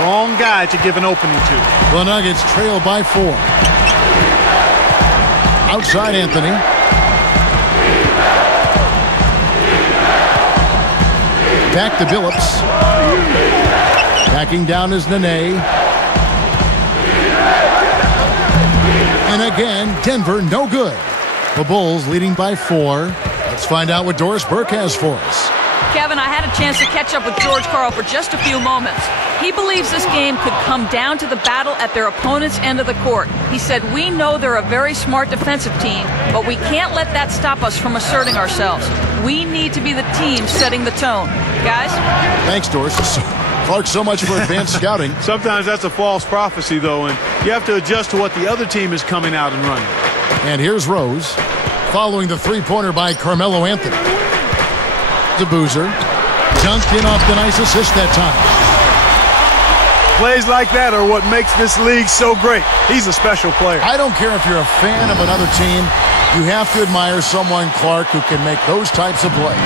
Wrong guy to give an opening to. The Nuggets trail by 4. Outside Anthony. Back to Billups. Backing down is Nene. And again, Denver no good. The Bulls leading by 4. Let's find out what Doris Burke has for us. Kevin, I had a chance to catch up with George Karl for just a few moments. He believes this game could come down to the battle at their opponent's end of the court. He said, "We know they're a very smart defensive team, but we can't let that stop us from asserting ourselves. We need to be the team setting the tone." Guys? Thanks, Doris. Clark, so much for advanced scouting. Sometimes that's a false prophecy, though, and you have to adjust to what the other team is coming out and running. And here's Rose, following the three-pointer by Carmelo Anthony. The Boozer, dunked in off the nice assist that time. Plays like that are what makes this league so great. He's a special player. I don't care if you're a fan of another team. You have to admire someone, Clark, who can make those types of plays.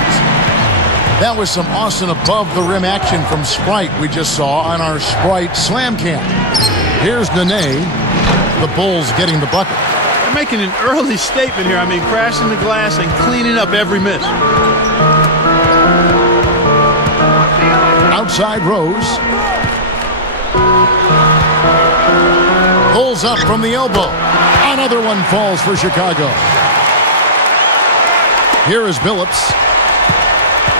That was some awesome above-the-rim action from Sprite we just saw on our Sprite Slam Cam. Here's Nene. The Bulls getting the bucket. They're making an early statement here. I mean, crashing the glass and cleaning up every miss. Outside Rose. Pulls up from the elbow. Another one falls for Chicago. Here is Billups.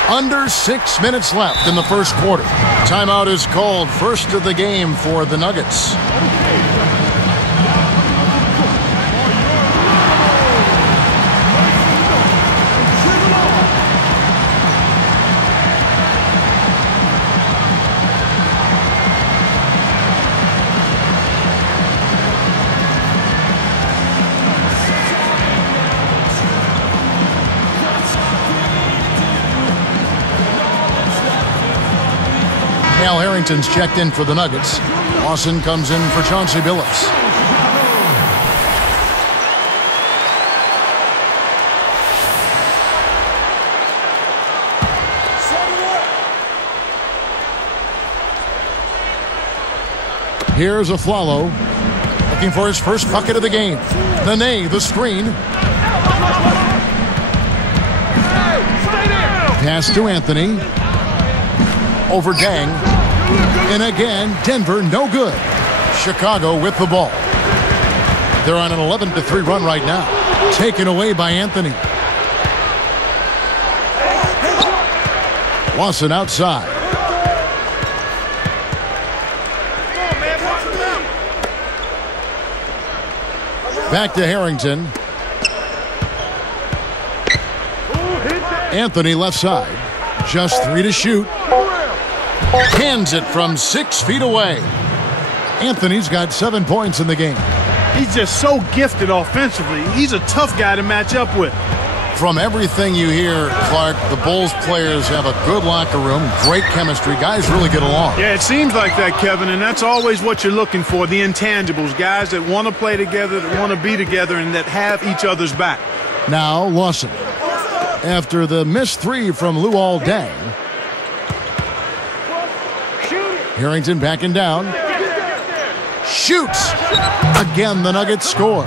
Under 6 minutes left in the first quarter. Timeout is called, first of the game for the Nuggets. Al Harrington's checked in for the Nuggets. Lawson comes in for Chauncey Billups. Here's Aflalo, looking for his first bucket of the game. Nene, the screen. Pass to Anthony. Over Dang. And again, Denver no good. Chicago with the ball. They're on an 11-3 run right now. Taken away by Anthony. Lawson outside. Back to Harrington. Anthony left side. Just 3 to shoot. Hands it from 6 feet away. Anthony's got 7 points in the game. He's just so gifted offensively. He's a tough guy to match up with. From everything you hear, Clark, the Bulls players have a good locker room, great chemistry. Guys really get along. Yeah, it seems like that, Kevin, and that's always what you're looking for, the intangibles. Guys that want to play together, that want to be together, and that have each other's back. Now Lawson. After the missed 3 from Luol Deng. Harrington backing down. Shoots. Again, the Nuggets score.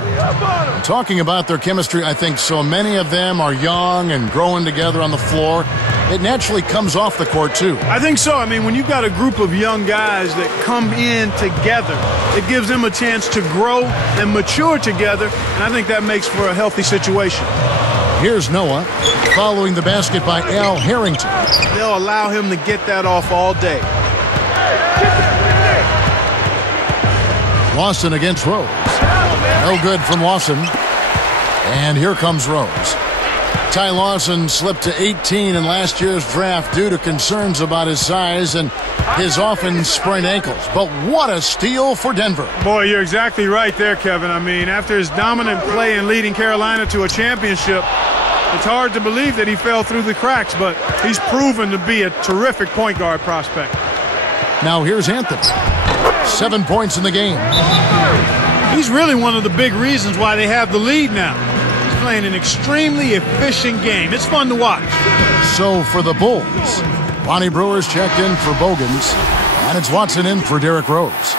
Talking about their chemistry, I think so many of them are young and growing together on the floor. It naturally comes off the court, too. I think so. I mean, when you've got a group of young guys that come in together, it gives them a chance to grow and mature together, and I think that makes for a healthy situation. Here's Noah, following the basket by Al Harrington. They'll allow him to get that off all day. Lawson against Rose. No good from Lawson. And here comes Rose. Ty Lawson slipped to 18 in last year's draft due to concerns about his size and his often sprained ankles. But what a steal for Denver. Boy, you're exactly right there, Kevin. I mean, after his dominant play in leading Carolina to a championship, it's hard to believe that he fell through the cracks, but he's proven to be a terrific point guard prospect. Now here's Anthony. 7 points in the game. He's really one of the big reasons why they have the lead now. He's playing an extremely efficient game. It's fun to watch. So for the Bulls, Lonnie Brewer's checked in for Bogans. And it's Watson in for Derrick Rose.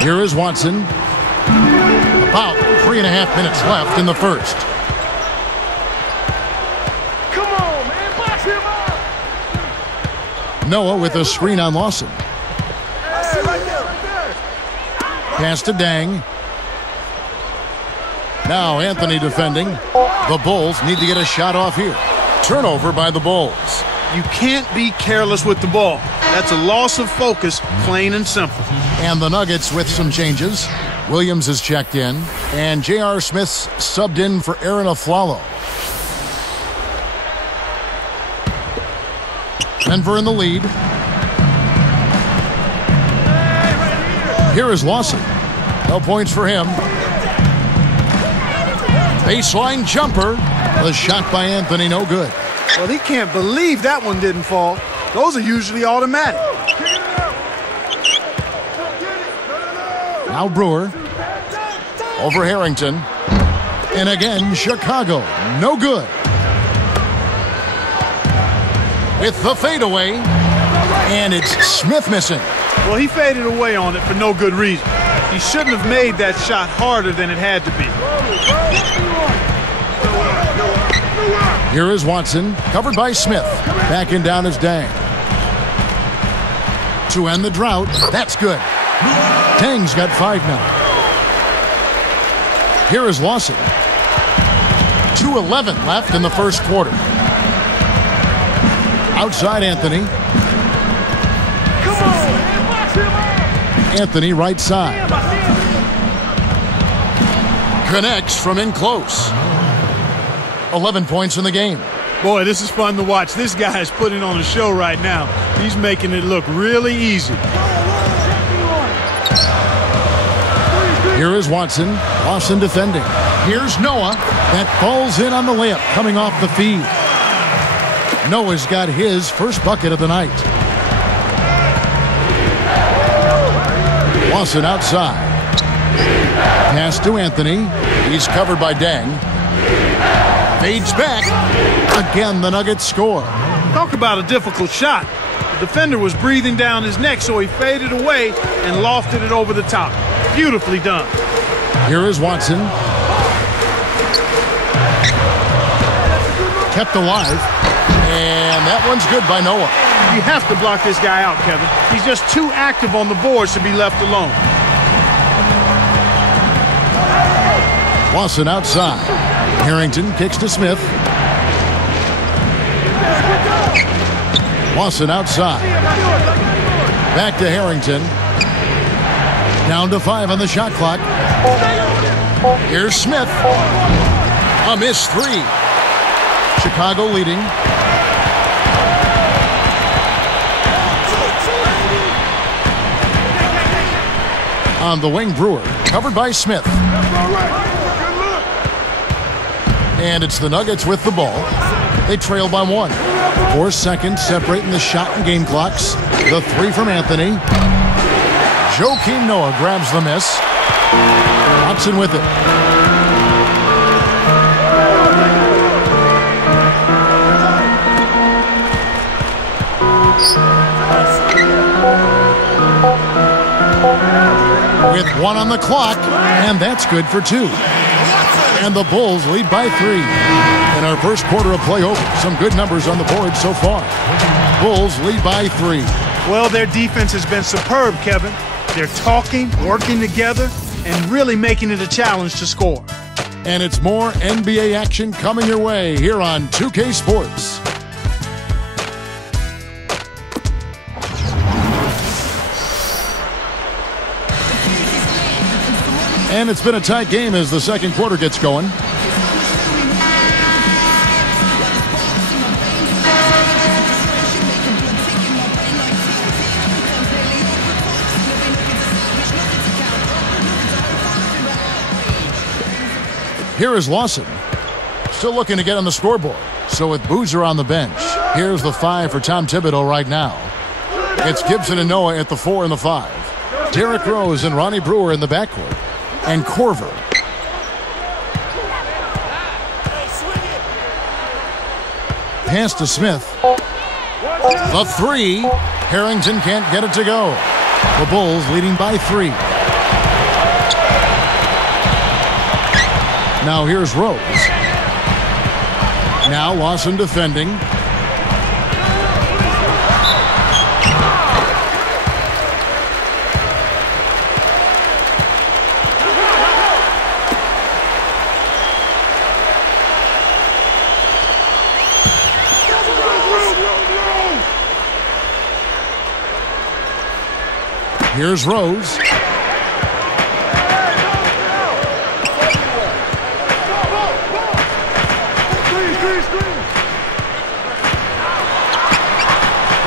Here is Watson. About 3.5 minutes left in the first. Come on, man. Box him up. Noah with a screen on Lawson. Hey, right there. Pass to Dang. Now Anthony defending. The Bulls need to get a shot off here. Turnover by the Bulls. You can't be careless with the ball. That's a loss of focus, plain and simple. And the Nuggets with some changes. Williams is checked in, and J.R. Smith's subbed in for Aaron Aflalo. Denver in the lead. Here is Lawson. No points for him. Baseline jumper. The shot by Anthony, no good. Well, he can't believe that one didn't fall. Those are usually automatic. Now Brewer. Over Harrington. And again, Chicago. No good. With the fadeaway. And it's Smith missing. Well, he faded away on it for no good reason. He shouldn't have made that shot harder than it had to be. Here is Watson, covered by Smith. Backing down is Dang. To end the drought, that's good. Dang's got 5 now. Here is Lawson. 2:11 left in the first quarter. Outside Anthony. Come on, man. Box him up. Anthony right side. Connects from in close. 11 points in the game. Boy, this is fun to watch. This guy is putting on a show right now. He's making it look really easy. Here is Watson. Lawson defending. Here's Noah. That falls in on the layup coming off the feed. Noah's got his first bucket of the night. Lawson outside. Pass to Anthony. He's covered by Dang. Fades back. Again, the Nuggets score. Talk about a difficult shot. The defender was breathing down his neck, so he faded away and lofted it over the top. Beautifully done. Here is Watson. Kept alive. And that one's good by Noah. You have to block this guy out, Kevin. He's just too active on the boards to be left alone. Lawson outside. Harrington kicks to Smith. Lawson outside. Back to Harrington. Down to 5 on the shot clock. Here's Smith. A missed 3. Chicago leading. On the wing, Brewer. Covered by Smith. And it's the Nuggets with the ball. They trail by 1. 4 seconds separating the shot and game clocks. The 3 from Anthony. Joakim Noah grabs the miss. Watson with it. With 1 on the clock, and that's good for 2. And the Bulls lead by 3. In our first quarter of play over, some good numbers on the board so far. Bulls lead by 3. Well, their defense has been superb, Kevin. They're talking, working together, and really making it a challenge to score. And it's more NBA action coming your way here on 2K Sports. And it's been a tight game as the second quarter gets going. Here is Lawson. Still looking to get on the scoreboard. So with Boozer on the bench, here's the 5 for Tom Thibodeau right now. It's Gibson and Noah at the 4 and the 5. Derrick Rose and Ronnie Brewer in the backcourt. And Korver. Pass to Smith. The three. Harrington can't get it to go. The Bulls leading by 3. Now here's Rose. Now Lawson defending. Here's Rose.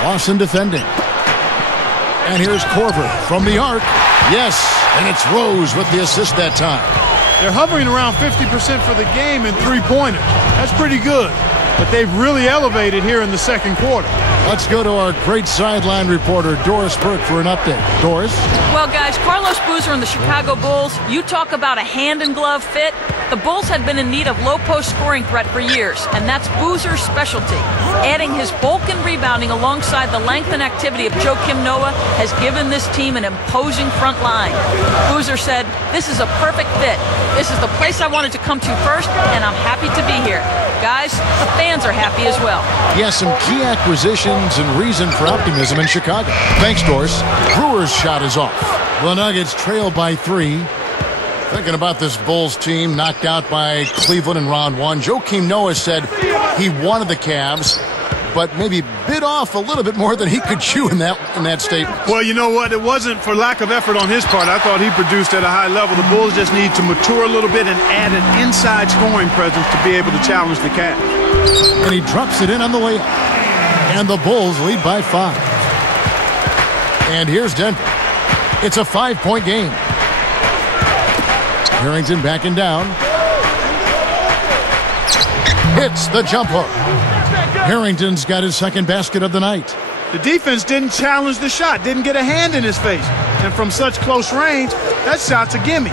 Lawson defending. And here's Korver from the arc. Yes, and it's Rose with the assist that time. They're hovering around 50% for the game in three-pointers. That's pretty good. But they've really elevated here in the second quarter. Let's go to our great sideline reporter, Doris Burke, for an update. Doris? Well, guys, Carlos Boozer and the Chicago Bulls, you talk about a hand-in-glove fit. The Bulls had been in need of low-post scoring threat for years, and that's Boozer's specialty. Adding his bulk and rebounding alongside the length and activity of Joakim Noah has given this team an imposing front line. Boozer said, "This is a perfect fit. This is the place I wanted to come to first, and I'm happy to be here." Guys, the fans are happy as well. Yes, some key acquisitions and reason for optimism in Chicago. Thanks, Doris. Brewer's shot is off. The Nuggets trail by 3. Thinking about this Bulls team knocked out by Cleveland in round 1. Joakim Noah said he wanted the Cavs, but maybe bit off a little bit more than he could chew in that statement. Well, you know what? It wasn't for lack of effort on his part. I thought he produced at a high level. The Bulls just need to mature a little bit and add an inside scoring presence to be able to challenge the Cavs. And he drops it in on the layup. And the Bulls lead by 5. And here's Denver. It's a 5-point game. Harrington backing down. Hits the jump hook. Harrington's got his second basket of the night. The defense didn't challenge the shot, didn't get a hand in his face. And from such close range, that shot's a gimme.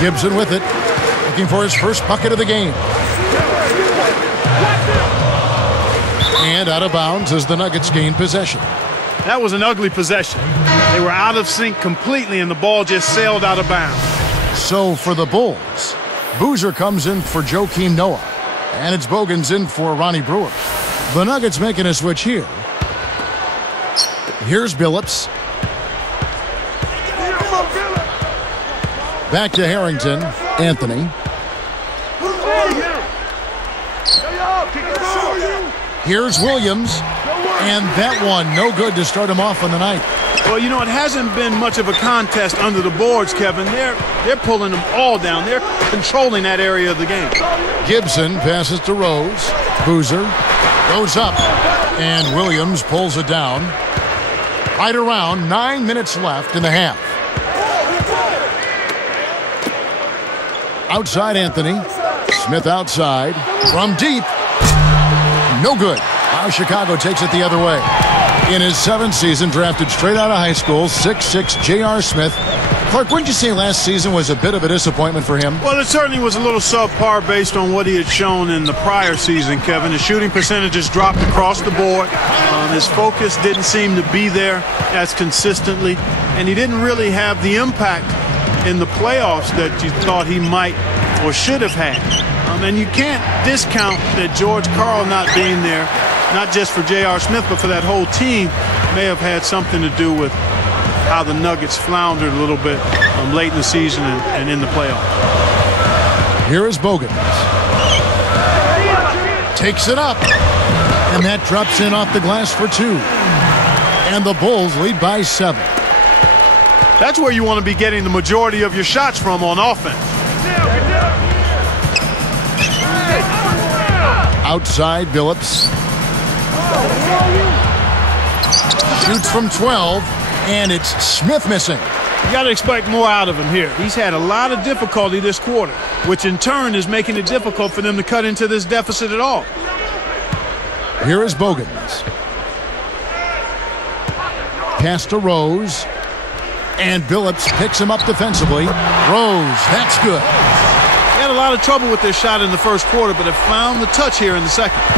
Gibson with it, looking for his first bucket of the game. And out of bounds as the Nuggets gain possession. That was an ugly possession. They were out of sync completely, and the ball just sailed out of bounds. So for the Bulls, Boozer comes in for Joakim Noah, and it's Bogans in for Ronnie Brewer. The Nuggets making a switch here. Here's Billups. Back to Harrington. Anthony. Here's Williams. And that one, no good to start him off on the night. Well, you know, it hasn't been much of a contest under the boards, Kevin. They're pulling them all down. They're controlling that area of the game. Gibson passes to Rose. Boozer goes up. And Williams pulls it down. Right around 9 minutes left in the half. Outside Anthony. Smith outside. From deep. No good. Now Chicago takes it the other way. In his 7th season, drafted straight out of high school, 6'6", J.R. Smith. Clark, wouldn't you say last season was a bit of a disappointment for him? Well, it certainly was a little subpar based on what he had shown in the prior season, Kevin. His shooting percentages dropped across the board. His focus didn't seem to be there as consistently, and he didn't really have the impact in the playoffs that you thought he might or should have had. And you can't discount that George Karl not being there, not just for J.R. Smith, but for that whole team, may have had something to do with how the Nuggets floundered a little bit late in the season and in the playoffs. Here is Bogans. Takes it up. And that drops in off the glass for 2. And the Bulls lead by 7. That's where you want to be getting the majority of your shots from on offense. Outside Billups. Shoots from 12, and it's Smith missing. You got to expect more out of him here. He's had a lot of difficulty this quarter, which in turn is making it difficult for them to cut into this deficit at all. Here is Bogans. Pass to Rose. And Billups picks him up defensively. Rose, that's good. He had had a lot of trouble with their shot in the first quarter, but have found the touch here in the second.